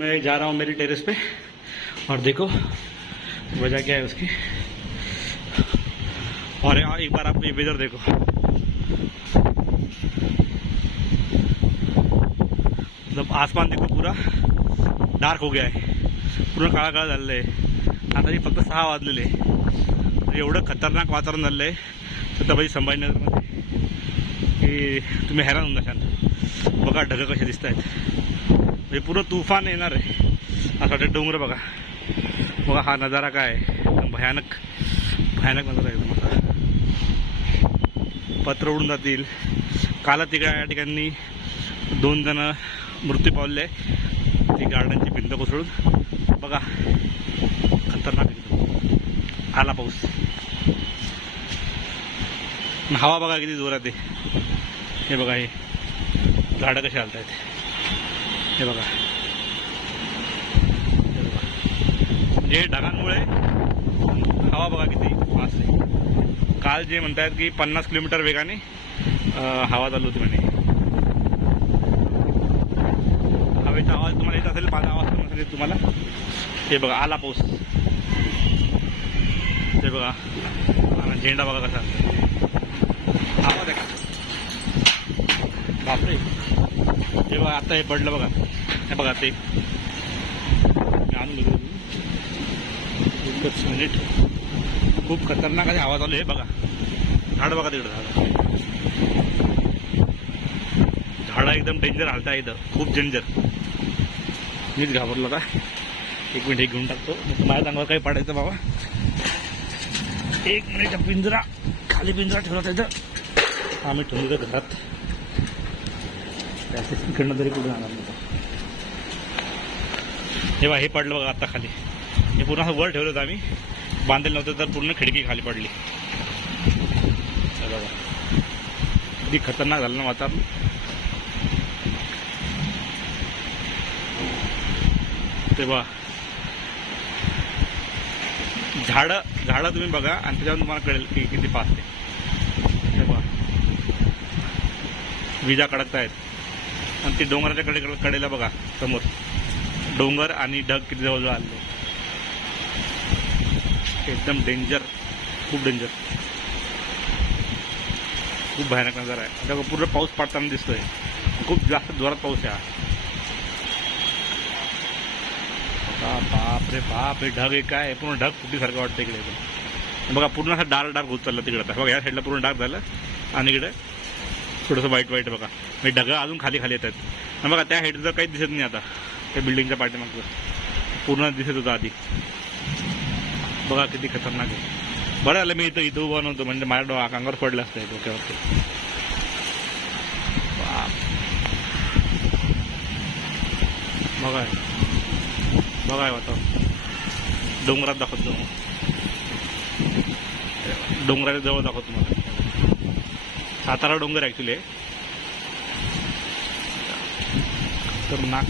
मैं जा रहा हूँ मेरी टेरेस पे, और देखो, वजह क्या है उसकी। और एक बार आप ये वेदर देखो। मतलब आसमान देखो पूरा डार्क हो गया आहे पूर्ण काळा काळा झालेलं आता फक्त सहा वाजलेले एवढं खतरनाक वातावरण झालेलं आहे छत्रपती संभाजीनगरमध्ये की तुम्ही हैराण होऊन जाशाल बघा ढगं कसे दिसत आहेत हे पूर्ण तुफान येणार आहे. असं वाटतं डोंगर बघा. बघा हा नजारा काय भयानक भयानक नजारा आहे बघा पत्र उडून जातील. काल तिकडे या ठिकाणी दोन जण मृत्यू पावले ती गार्डनची भिंत कोसळून. बघा खतरनाक एकदम. आला पाऊस. हवा बघा किती जोरात आहे. हे बघा हे झाडं कशी हालत आहेत हे बघा. हे म्हणजे ढगांमुळे हवा बघा किती फास्ट आहे. काल जे म्हणतात की पन्नास किलोमीटर वेगाने हवा चालू होती म्हणे. हवेचा आवाज तुम्हाला येत असेल माझा आवाज पण असेल तुम्हाला. हे बघा आला पाऊस. हे बघा झेंडा बघा कसा. आवाज आहे का बापरे. हे बघा आता हे पडलं बघा. हे बघा ते. आणून मिनिट म्हणजे खूप खतरनाक असे आवाज आलो हे बघा. झाड बघा तिकडं झाड. झाडं एकदम डेंजर हालता इथं. खूप डेंजर मीच घाबरलो का एक मिनिट हे घेऊन टाकतो. माझ्या अंगावर काही पडायचं बाबा. एक मिनिट पिंजरा. खाली पिंजरा ठेवला त्याचं इथं आम्ही ठेवून घरात. त्याच्या इकडनं तरी कुठे जाणार नव्हतं हे बघा हे पडलं बघा आता खाली. हे पूर्ण असं वर ठेवलं होतं आम्ही. बांधलेलं नव्हतं तर पूर्ण खिडकी खाली पडली. बघा. किती खतरनाक झालं ना वातावरण. ते बघा झाडं झाडं तुम्ही बघा आणि त्याच्यावर तुम्हाला कळेल की किती पास आहे हे बघा विजा कडकत आहेत आणि ती डोंगराच्या कडे कडेला बघा समोर. डोंगर आणि ढग किती जवळजवळ आले. एकदम डेंजर खूप डेंजर खूप भयानक नजारा आहे. आता पूर्ण पाऊस पडताना दिसतोय. खूप जास्त जोरात पाऊस आहे बाप रे बाप रे ढग आहे. काय पूर्ण ढग फुटीसारखं वाटतं इकडे. बघा पूर्ण असा डार्क डार्क होत चाललं तिकडे आता. बघा या साईडला पूर्ण डार्क झालं. आणि इकडे थोडंसं वाईट वाईट बघा. म्हणजे ढगं अजून खाली खाली येत आहेत आणि बघा त्या हेडचं काहीच दिसत नाही आता. त्या बिल्डिंगच्या पाठीमागचं. पूर्ण दिसत होतं आधी. बघा किती खतरनाक आहे. बरं झालं मी इथं इथं उभा नव्हतो. म्हणजे माझ्या डो- अंगावर पडलं असतं डोक्यावरती. बघा. हे. बघा हे वातावरण. डोंगरात दाखवतो. डोंगराच्या जवळ दाखवतो तुम्हाला. सातारा डोंगर ॲक्च्युली आहे. तर नाक.